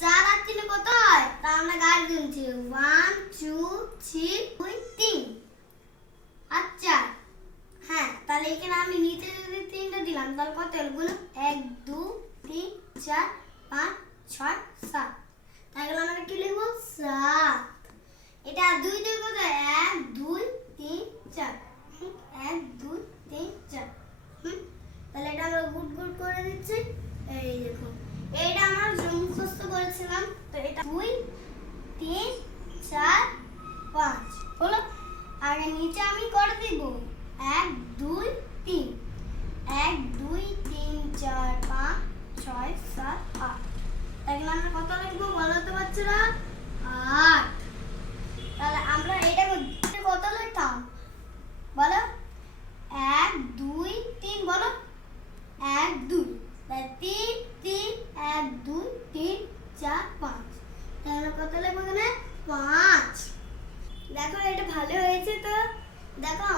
চার আর তিনে কত হয়? তা আমরা গাড়ি গুনছি 1 2 3 2 3 আর 4। হ্যাঁ, তাহলে এখানে আমি নিচে যদি 3টা দিলাম তাহলে কত হলো? গুণ 1 2 3 4 5 6 7। তাহলে আমরা কি লিখব? 7। এটা 2 2 কত? 1 2 3 4। 1 2 3 4। তাহলে এটা আমরা গুড গুড করে দিচ্ছি। এই দেখো, এইটা আমরা মুখস্থ করেছিলাম। তো এটা 2 3 4 5 হলো। আগে নিচে আমি করে দিব 1 2 3 1 2 3 4 5 6 7 8। তাহলে আমরা কত লিখবো বলো তো বাচ্চারা? 8। তাহলে আমরা এটা কত লিখতাম বলো? 1 2 3 বলো। 1 2 3 3 1 2 3 4 5। তাহলে কত লিখবো এখানে? 5। দেখো এটা ভালো হয়েছে তো। দেখো